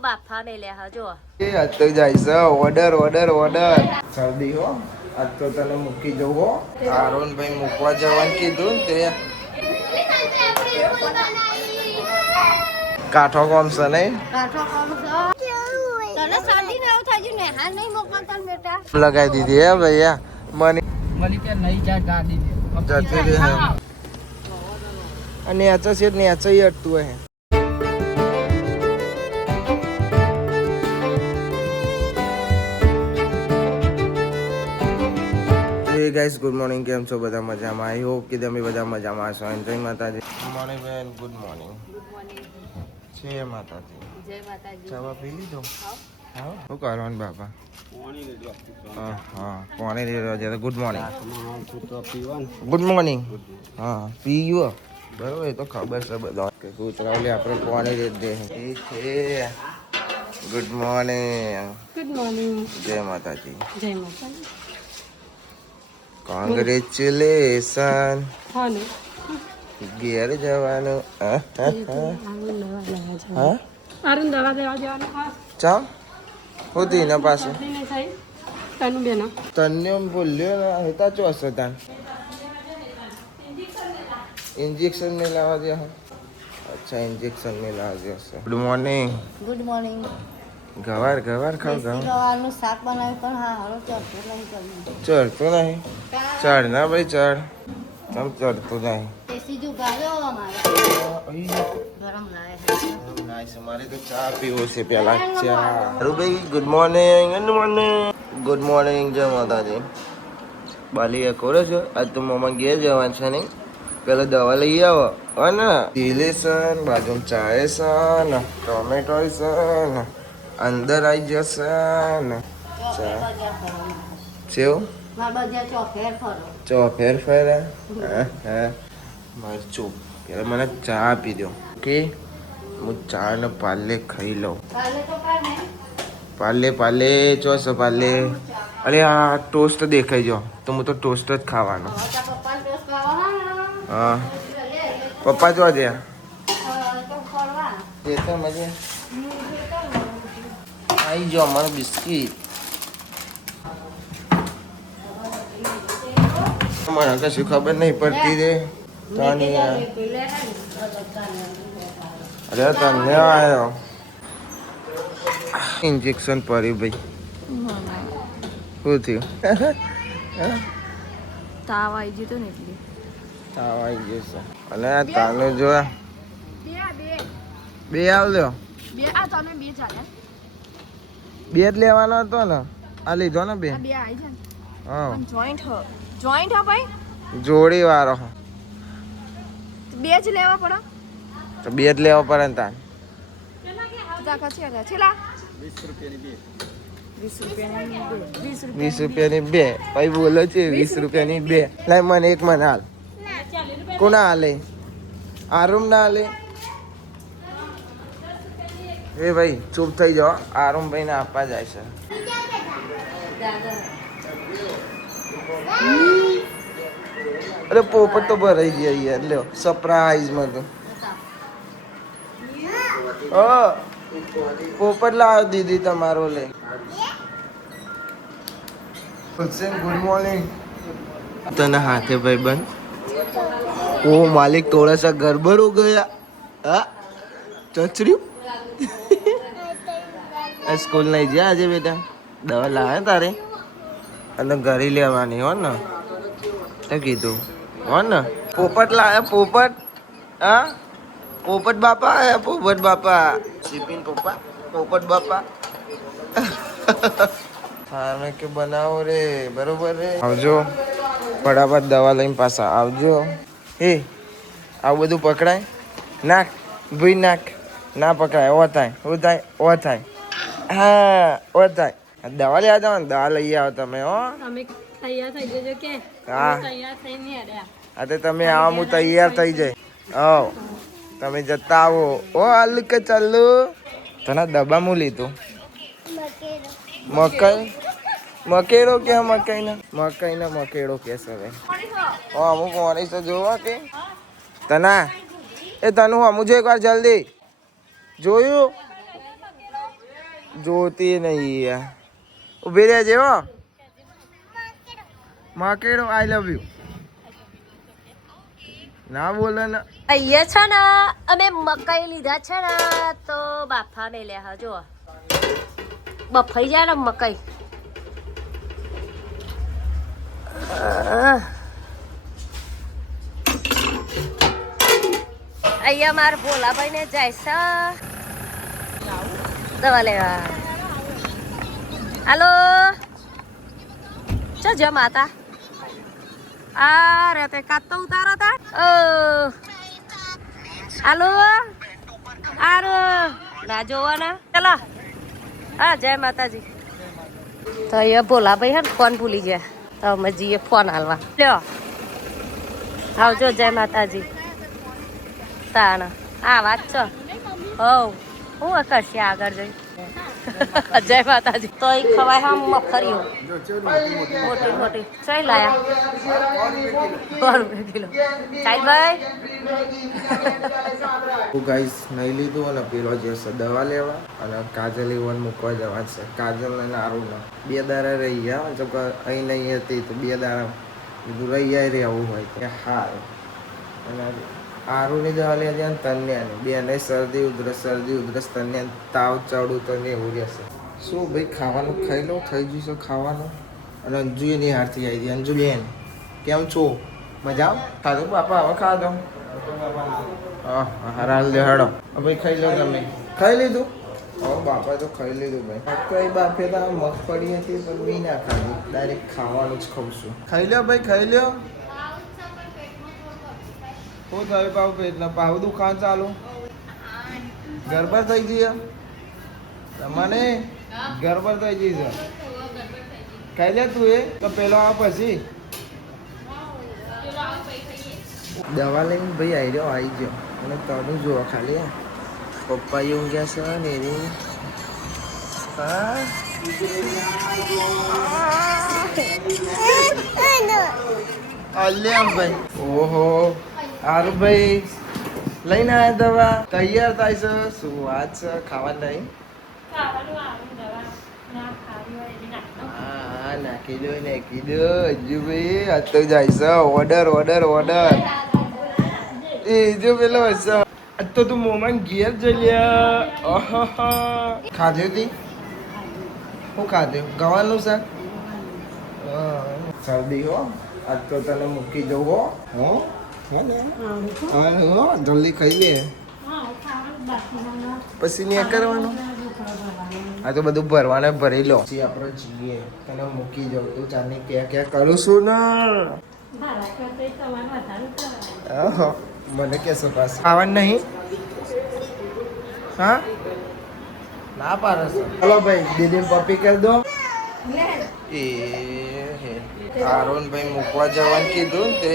બાફા ને લે હા જો એ આજ તો જાય છે ઓર્ડર ઓર્ડર ઓર્ડર જલ્દી હો આજ તો તને મૂકી જવું હો આરોન ભાઈ મૂકવા જવાનું કીધું ને તે કાઠો કોમ છે નહીં કાઠો કોમ છે તને શાદી ને આવ થાજી ને હા નહીં મોકલતા ને બેટા લગાઈ દીધી હે ભૈયા મળી કે નહીં જાય ગાડી જતી રહે અને આચા છે ને આચા ही अटतू है हे गाइस गुड मॉर्निंग કેમ છો બધા મજામાં આઈ હોપ કે તમે બધા મજામાં હશો અને જય માતાજી મોર્નિંગ બેન ગુડ મોર્નિંગ જય માતાજી ચાવા પી લીધો હા શું કરવાનું બાપા હા પાણી રેડવા જાય ગુડ મોર્નિંગ ગુડ મોર્નિંગ હા પીયો બરોબર એ તો ખબર છે બધા કે કૂતરાઓલે આપણે પાણી રેડ દે છે ગુડ મોર્નિંગ જય માતાજી કોંગ્રેચ્યુલેશન ઘેર જવાનું અરુણ દવા દેવા જવાનું ચા હોતી ના પાસે તનુ બેનો તને બોલ્યો ને હેતા ચોસ તાન इंजेक्शन में लगा दिया है अच्छा इंजेक्शन में लगा दिया है गुड मॉर्निंग गवार गवार खाओ ગવારનું શાક બનાવ્યું પણ હા હરો चढ़तो नहीं चढ़ना भाई चढ़ हम चढ़तो नहीं તે સીધું ગાજો અમારે ગરમ લાગે नाइस हमारे तो चाय पीओ से पहला चाय अरे भाई गुड मॉर्निंग जय माता जी बाली कोरे છો આજ તો મમ્મા ઘેર જવાનું છે નહીં પેલા દવા લઈ આવો હો ને દિલેશન બાજુમાં ચાય છે ને ટોમેટો છે ને અંદર આવી જશે ને ચેવ ચોફેર ફરે હા મરચું પેલા મને ચા આપી દો કે હું ચા ને પાલે ખાઈ લઉં પાલે ચોસ પાલે અરે આ ટોસ્ટ દેખાઈ જો તો હું તો ટોસ્ટ જ ખાવાનો હા પપ્પા જો દે તો મજે આવી જો અમારું બિસ્કીટ મને કશું ખબર નહીં પડતી રે અરે તને આવ્યો ઇન્જેક્શન પડ્યું ભાઈ શું થયું તાવ આવી જતો ને એટલે તાવ આવી ગયો છે અને આ તાનો જો બે આવજો બે આ તમે બે ચાલે બે જ લેવાનો હતો ને આ લીધો ને બે બે આવી છે હા જોઈન્ટ હો ભાઈ જોડી વાળો બે જ લેવા પડે તો બે જ લેવો પડે ને તાન તાકા છે છેલા 20 રૂપિયાની બે ભાઈ બોલો છે 20 રૂપિયાની બે લાય મને એક મને હાલ કોના હાલે આરુમ ના હાલે એ ભાઈ ચૂપ થઈ જાઓ આરુમ ભાઈ ને આપવા જાય છે અરે પોપટ તો ભરાઈ ગયા યાર લ્યો સરપ્રાઈઝ માં તો પોપટ લાવ દીદી તમારો લે गुड मॉर्निंग तने हाथे भाई बन ओ मालिक थोड़ा सा गड़बड़ हो गया हाँ चचरी स्कूल नहीं जा आज बेटा दवा लाया तारे અને ઘરે લેવાની હો ને તો કીધું હો ને પોપટ લાયા પોપટ હા પોપટ બાપા આયા પોપટ બાપા સિપિન પપ્પા પોપટ બાપા હા મેં કે બનાવો રે બરોબર રે આવજો ફટાફટ દવા લઈને પાછા આવજો એ આવું બધું પકડાય નાખ ભૂઈ નાખ ના પકડાય ઓ થાય શું થાય ઓ થાય હા ઓ થાય દવા લઈ આવતા ને દવા લઈ આવો તમે હો તમે તૈયાર થઈ જજો કે હા તૈયાર થઈ નહીં અડ્યા હા તો તમે આવો હું તૈયાર થઈ જાય આવો તમે જતા આવો ઓ હાલ કે ચાલુ તને દબા હું લીધું મકાઈ મકેડો કે મકાઈ ના મકેડો કે છે અમુક મોરી તો જોવા કે તના એ તનું અમુક જો એકવાર જલ્દી જોયું જોતી નહીં યાર. ઉભી રહેજે હો. માકેડો આઈ લવ યુ ના બોલે ને. અહીંયા છે ને અમે મકાઈ લીધા છે ને તો બાફા મેલ્યા હા જો બફાઈ જાય ને મકાઈ. અહીંયા મારા ભોલાભાઈ ને જાય છે દવા લેવા. હાલો ચો જ માતા આ રે કાત તો ઉતારો તા. હાલો આરો ના જોવાના ચલો. હા જય માતાજી. તો અહીંયા ભોલાભાઈ હે ફોન ભૂલી ગયા તો અમે જઈએ ફોન હાલવા. લ્યો આવજો જય માતાજી. તાણ આ વાત છો હવ હું કરશે આગળ જઈ. જય માતાજી. તો એ ખવાય હા મફરીઓ મોટી મોટી ચઈ લાયા 100 રૂપિયા કિલો. સાહેબભાઈ ગાઈસ નહીં લીધું અને પેલો જશે દવા લેવા અને કાજલ ઇવન મૂકવા જવા છે. કાજલ ને નારું ના 2 દાડા રહી ગયા જો અહીં નહીં હતી તો 2 દાડા કીધું રહી જાય રહેવું હોય તો હાર. અને આરુની દવા લે છે તન્યાની બેને શરદી ઉધરસ તન્યા તાવ ચડું તો ને એવું રહેશે. શું ભાઈ ખાવાનું ખાઈ લો થઈ જશે ખાવાનું. અને અંજુએ ની હારથી આવી હતી. અંજુ બેન કેમ છો મજા ખાધું બાપા હવે ખાધો હાલ દે હાડો ભાઈ ખાઈ લો તમે ખાઈ લીધું હવે બાપા તો ખાઈ લીધું ભાઈ. કઈ બાપે તો મગફળી હતી પણ બી ના ખાધું ડાયરેક્ટ ખાવાનું જ ખાઉં છું. ખાઈ લો ભાઈ ખાઈ લો. શું થયું પાવ પેટના પાવ દુખાન ચાલુ ગરબર થઈ ગઈ તમને ગરબર થઈ ગઈ છે. ખાઈ લે તું એ તો પેલો આવ પછી દવા લઈને ભાઈ આવી રહ્યો આવી ગયો. અને તનું જોવા ખાલી પપ્પા એવું ગયા છે ને એની અલ્યા ભાઈ ઓહો હારું ભાઈ લઈને આવ્યા દવા તૈયાર થાય છે. શું વાત છે ખાવા નહીં હા નાખી દો હજુ ભાઈ આ તો જાય છે ઓર્ડર એ જો પેલો હશે આજ તો તું મોમાં ઘેર જઈ લ્યા. ખાધું હતી શું ખાધું ગવાનું શાક શરદી હો આજ તો તને મૂકી જવું હો જલ્દી ખાઈ લે પછી ને કરવાનું. આ તો બધું ભરવાના ભરી લો પછી આપણે જઈએ તને મૂકી જાઉં તું ચાંદની ક્યાં કરું છું ને મને કેસો પાસ આવવાનું નહીં હા ના પાડે છે. ચલો ભાઈ દીદી પપ્પી કરી દો. એ આરોન ભાઈ મૂકવા જવાનું કીધું ને તે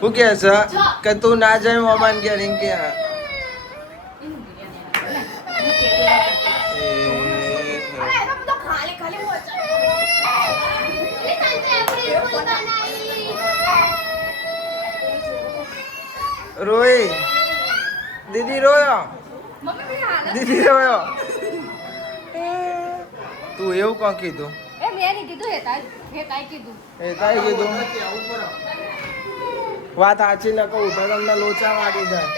શું કે છે કે તું ના જાય મોમાન ઘેર એમ કે રોય દીદી રોયો તું એવું કોણ કીધું વાત સાચી ન કહું તો તમને લોચા વાગી જાય.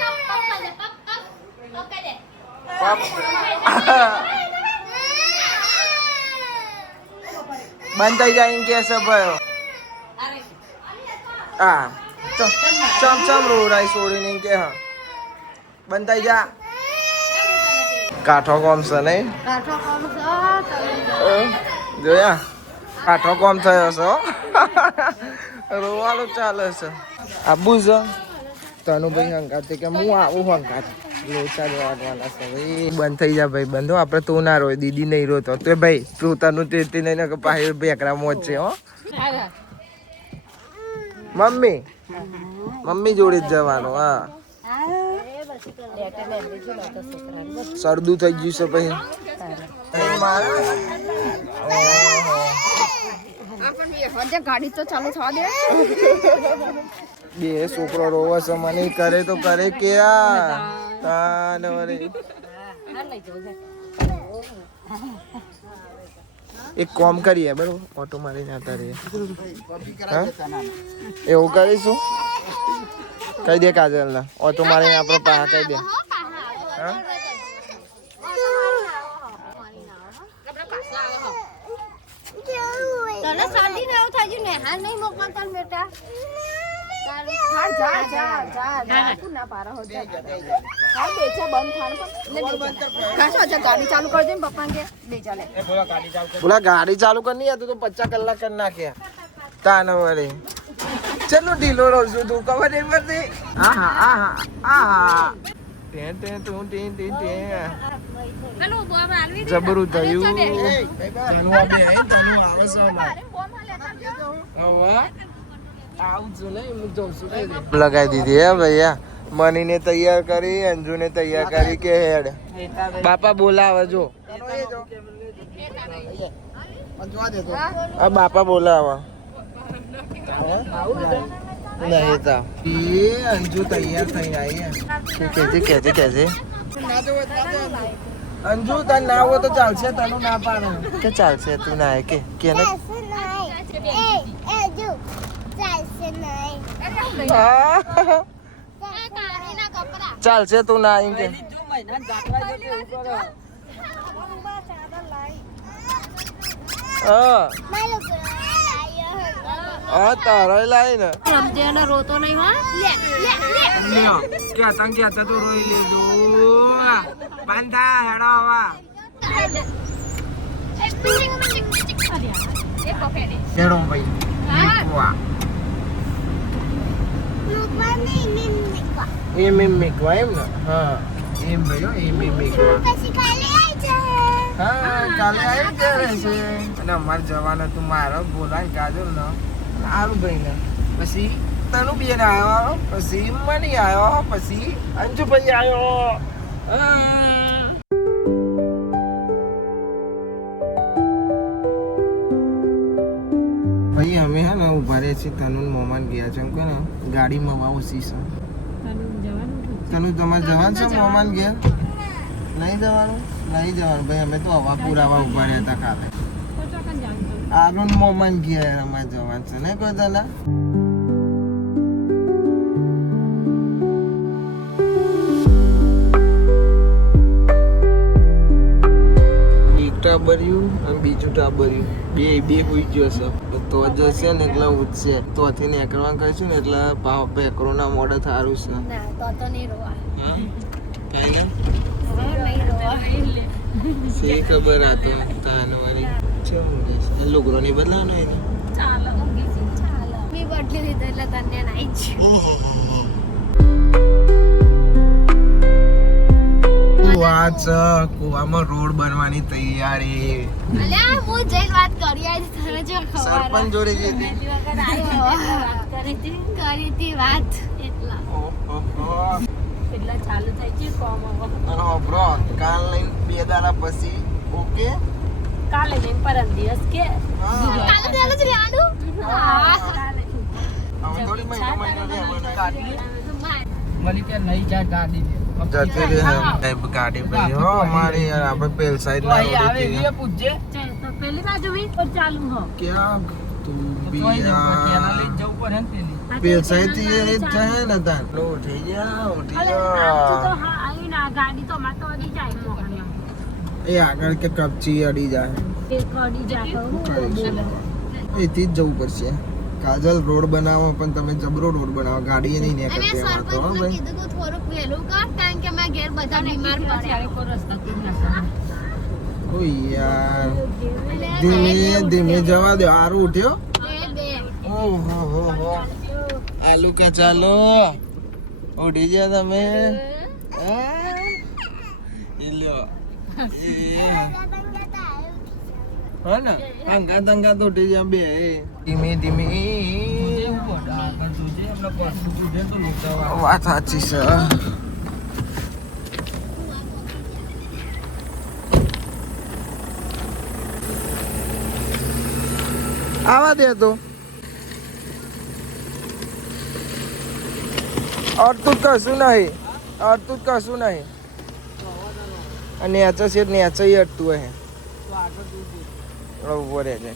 બંધ થઈ જાય એમ કે છે ભાઈ હા ચમ રોરાઈ છોડીને કે હા બંધ થઈ જા. કાઠો કોમ છે નહીં જોયા કાઠો કોમ થયો છે રોવાનું ચાલે છે. આબુ છે તનું ભાઈ હંકાતે કે હું આવું હંકાતે લોચા વાગવાના છે ભાઈ. બંધ થઈ જા ભાઈ બંધો આપણે તું ના રોય દીદી નહીં રોતો તો ભાઈ તું તનું તેતી નહીં કે પાછી બેકરા મોજ છે હો. મમ્મી જોડે જ જવાનું. હા સરદું થઈ ગયું છે પછી ગાડી તો ચાલુ થવા દે. બે છોકરો રોવે છે મને કરે તો કરે કે એક કોમ કરીએ બરોબર, ઓટો મારીને આવતા રહીએ. હા એવું કરીશું. કહી દે કાજલ ના ઓટો મારીને આપણો પા કહી દે. હા તને શાદી ને એવું થાય ને હા નહીં મોકલતા ને બેટા ગાડી ચાલુ કરજે ને પપ્પા કે બે ચાલે બોલા ગાડી ચાલુ કર નહીં તો 50 કલાક કરી નાખ્યા તાનો વળી. ચલો ઢીલો રહું છું તું ખબર નહીં પડતી. જબરું થયું. તનું આ બે આઈ, તનું આવે છે અમાર. હવે આવું છું ને હું જઉં છું. લગાઈ દીધી હે ભૈયા. મનીને તૈયાર કરી, અંજુને તૈયાર કરી કે હેડ બાપા બોલાવે જો. આ બાપા બોલાવે નહીં તા એ અંજુ તૈયાર થઈ આવી. કેજે અંજુ તને ના હોય તો ચાલશે, તનું ના પાડે કે ચાલશે. તું ના કે ને ચાલશે તું ના આવી કે હા તારો લાઈ ને સમજે ને રોતો નહીં હા ક્યાં તો રોઈ લીધો. બાંધા હેડો હવા હેડો ભાઈ. એમ મેકવા એમ ને. હા એમ ભાઈઓ એમ મેકવા. હા કાલે આવી જાય છે અને અમારે જવાનું હતું. મારો બોલાય કાજલ ને સારું ભાઈ ને પછી તનું બેન આવ્યો, પછી મની આવ્યો, પછી અંજુભાઈ આવ્યો. ભાઈ અમે હે ને ઉભા રહે છીએ. તનું મોમાન ગયા છે એમ કે ને ગાડીમાં વાવું શીશ. તનું તમારે જવાનું છે મોમાન ઘેર? નહીં જવાનું ભાઈ. અમે તો હવા પુરાવા ઉભા રહ્યા હતા કાલે. આરુન મોમાન ઘેર અમારે જવાનું છે ને કોઈ દાદા. એક ટાબર્યું અને બીજું ટાબર્યું બે હોઈ ગયો છે તો જશે ને એટલે ઉઠશે. તો થી નીકળવા કહીશું ને એટલે પેકરો ના મોડે થારું છે. સી ખબર આ તો તાનો વાળી છે લુગરો ની બદલાવાનો એને ચાલો મી બદલી દીધો એટલે તને નાઈ જ કુવામાં રોડ બનવાની તૈયારી. અલ્યા હું જઈને વાત કરી આવી તને જો ખબર સરપંચ જોડે જઈ કરી હતી વાત એટલા એટલા ચાલુ થાય છે કોમ અને બ્રો કાલ લઈને 2 દાડા પછી ઓકે કાલે લઈને પરમ દિવસ કે કાલે ચાલુ જ રહેવાનું. હવે થોડી મહિનો કાઢી મળી કે નહીં જાય ગાડી જતી રહે ગાડી ભાઈ હો અમારી યાર. આપણે પેલ સાઈડ ના આવે એ પૂછજે તો પેલી બાજુ બી પર ચાલુ હો ક્યાં તું લઈ જવું પડે ને પેલી પેલ સાઈડ થી એ જ જાય ને તાર ઉઠી જા હા આવી ના ગાડી તો માં તો અડી જાય મોહન એ આગળ કે કપચી અડી જાય એક અડી જાય એથી જ જવું પડશે. કાજલ રોડ બનાવો પણ તમે જબરો રોડ બનાવો. ગાડી નહીં ને કરતે આમાં તો હો ભાઈ. કીધું થોડુંક વહેલું કર કારણ કે મેં ઘેર બધા બીમાર પડ્યા કોઈ રસ્તા તું ના ઓ યાર ધીમે જવા દે. આરું ઉઠ્યો. ઓહો હો હો આલુ કે ચાલો ઉડી ગયા તમે. લ્યો હા ને અંગા તો ઉઠી ગયા બે. ધીમે વાત સાચી છે. આવા દે તો અડતું કશું નહીં. અને નેચર છે નેચર ઈ અટતું હે તો આગળ જોજો. ઉભો રહે છે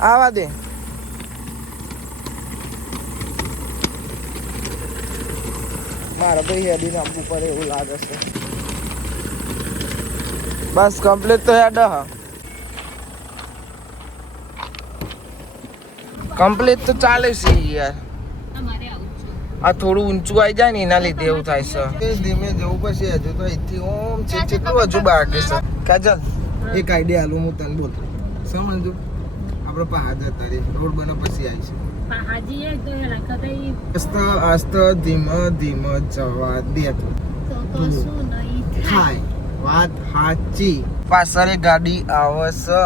આવા દે મારા ભાઈ હેડી નાખવું પડે એવું લાગે છે બસ કમ્પ્લીટ તો હેડ હા કમ્પ્લીટ તો ચાલે છે યાર આ થોડું ઊંચું આવી જાય ને એના લીધે એવું થાય છે ધીમે જવું પછી હજુ તો અહીંથી ઓમ છે કેટલું હજુ બાકી છે કાજલ એક આઈડિયા હાલું હું તને બોલ સમજુ આપણે પહાડ જતા રહી રોડ બને પછી આવીશું આસ્તે ધીમે ધીમે જવા દે થાય વાત સાચી પાછળ ગાડી આવે છે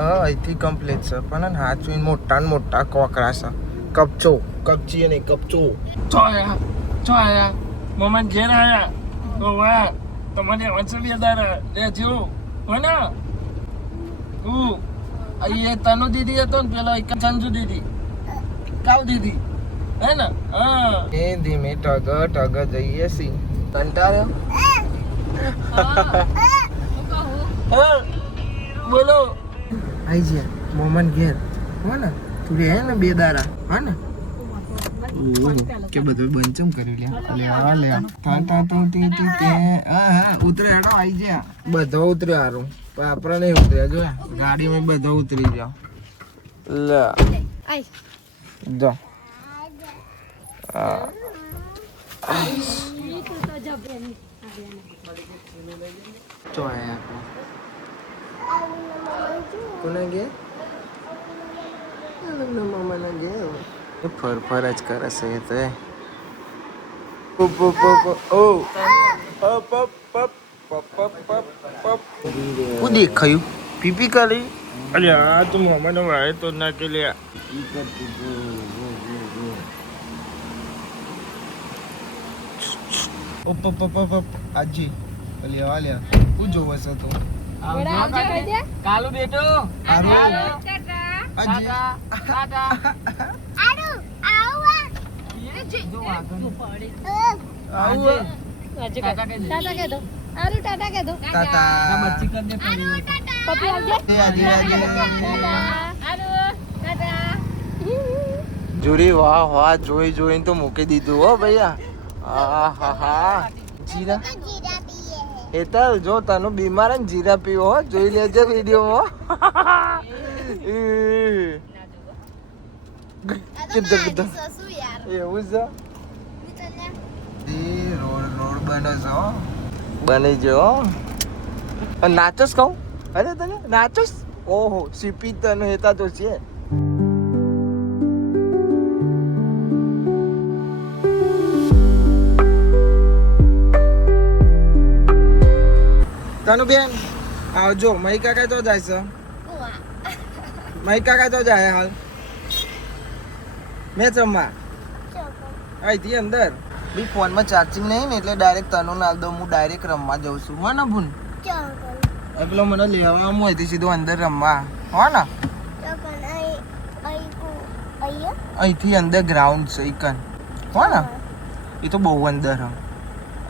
અહીંથી કમ્પ્લીટ છે પણ હાચું મોટા ને મોટા કોકરા છે કપચો કપચી નહીં કપચો ચો આયા મમ્મી ઘેર આયા તો વાહ તમારે વંશવી અદાર લેજો હો ને તું અહીંયા તનુ દીદી હતો ને પેલો એક સંજુ દીદી કાવ દીદી હે ને હા એ ધીમે ટગ જઈએ સી કંટાળ્યો હા બોલો આઈ છે મોમન ઘેર હો ને તું રે ને બે દારા હા ને કે બધું બંચમ કર્યું લે તા ટી તે હા ઉતરે હેડો આઈ જા બધો ઉતરે હારું પણ આપણે નહીં ઉતરે જો ગાડીમાં બધો ઉતરી જાવ લે જો ચો આયા કોને ગયા મમ્માને ગયા ફર જ કરે છે એ તો હું દેખાયું પીપી કરી અરે આ તો મમ્મીને વાય તો ના કે લે આજી લેવા લે હું જોવે છે તું કાલુ બેટો જુરી વાહ વાહ જોઈને તો મૂકી દીધું હો ભૈયા હા જીરા હેતલ જો તને બીમાર ને જીરા પીવો હો જોઈ લેજે વિડીયો એવું છે રોડ બને છે બની ગયો નાચોસ કહું અરે તને નાચોસ ઓહો સીપી તને હેતા તો છે તનુ બેન આવજો મહી કાકા તો જાય છે મહી કાકા તો જાય હાલ મેચ રમવા અહીંથી અંદર બી ફોનમાં ચાર્જિંગ નહીં ને એટલે ડાયરેક્ટ તનુ નાલ દઉં હું ડાયરેક્ટ રમવા જાઉં છું હો ને ભૂન પેલો મને લેવા આવું અહીંથી સીધું અંદર રમવા હો ને અહીંથી અંદર ગ્રાઉન્ડ છે ઈકન હો ને એ તો બહુ અંદર હ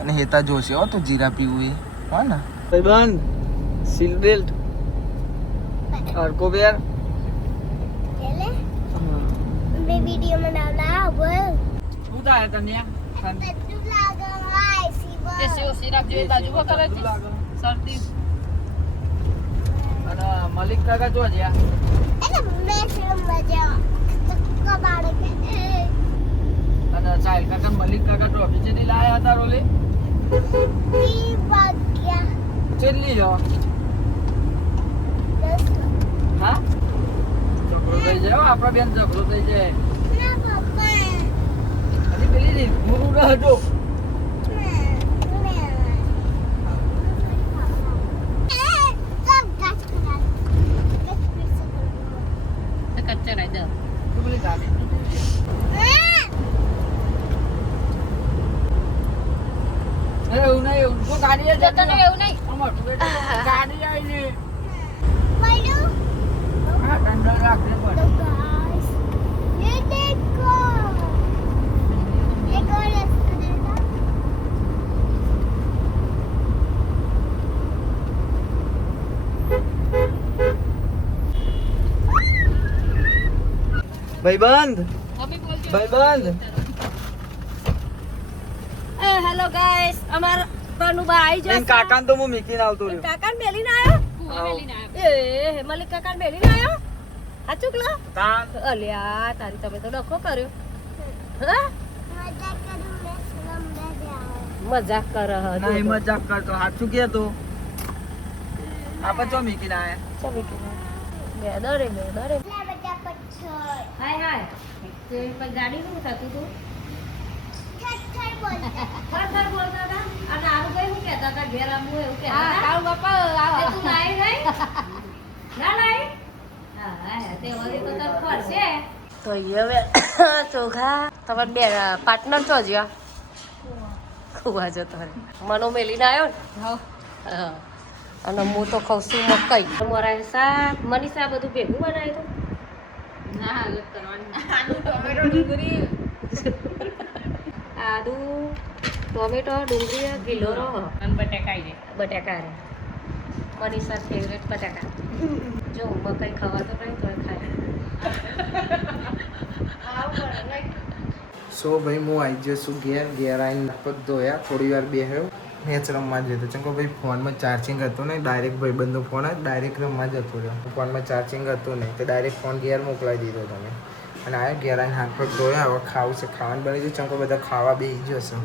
અને હેતા જોશે હો તો જીરા પીવું એ હો ને ભાઈબંધ સીલ બેલ્ટ હરકો બેર वीडियो में डालना बोल શું થાય તને બધું લાગે હાય સીબા તે સેવ સિરપ જેવી બાજુ પર કરે છે શરદી અને મલિક કાકા જો જ્યા એટલે મેં ફિલ્મ મજા કબાડ કે અને સાહેલ કાકા મલિક કાકા ટ્રોફી ચેલી લાયા હતા રોલે ઈ ભાગ્યા ચેલી જો 10 હા ઝઘડો થઈ જાય આપણા બેન ઝઘડો થઈ જાય ના પપ્પા હજી પેલી રી ગુરુ ના હટો કચ્ચા રહી જાવ પેલી ગાડી એવું નહીં તો ગાડી જતો નહીં એવું નહીં અમારું બેટો ગાડી આવી ને બોલું હા કંડર રાખને तो પડે गाइस ये देखो एक और ભાઈબંધ ભાઈબંધ એ હેલો ગાઈસ અમાર તનુબા આવી જશે કાકાને તો હું મીકીને આવતો રહ્યો કાકાને મેલીને આવ્યો એ મલિક કાકાને મેલીને આવ્યો આ ચુકલા અલ્યા તારી તમે તો ડખો કર્યો હા મજાક કર નહીં મજાક કરતો સાચું કે તો આપણે ચો મીકીને આયા ચાલ બે દરે હાય હાય તે પર ગાડી નું થતું તું ખર બોલતા હતા અને આરું કઈ હું કહેતા હતા ઘેર આવું એવું કહેતા હતા તારું બાપા તું લાઈ નહીં ના લાઈ હા તે વળી તો તર ફરશે તો હવે ચોઘા તમાર બે પાર્ટનર તો જ્યા ખુવા જતો રે મનો મેલીને આવ્યો ને હા અને હું તો ખાઉં છું મકઈ મારા શાક મનીષા બધું ભેગું બનાવ્યું આદુ ટોમેટો ડુંગળી ગિલોરો બટાકા રે મનીષા ફેવરેટ બટાકા જો મકઈ ખવાતો નહીં તો ખાય સો ભાઈ હું આવી ગયો છું ઘેર આવીને પગ ધોયા થોડી વાર બેહ્યો મેચ રમવા જતો ચંકો ભાઈ ફોનમાં ચાર્જિંગ હતું નહીં ડાયરેક્ટ ભાઈબંધનો ફોન જ ડાયરેક્ટ રમવા જતો રહ્યો ફોનમાં ચાર્જિંગ હતું નહીં તો ડાયરેક્ટ ફોન ઘેર મોકલાવી દીધો તમે અને આવ્યો ઘેર આવીને હાથ પગ ધોયા હવે ખાવું છે ખાવાનું બની ગયું ચંકો બધા ખાવા બેસી જશે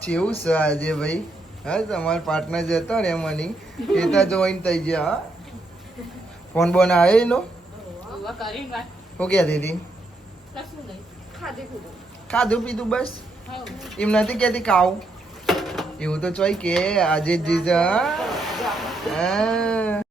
કેવું છે આજે ભાઈ હા તમારો પાર્ટનર જતો ને મની એ તો જોઈને થઈ ગયા ફોન બોન આવ્યો એનો શું કહેતી હતી ખાધું પીધું બસ એમ નથી કહેતી ખાવું એવું તો ચોય કે આજે જીજ હા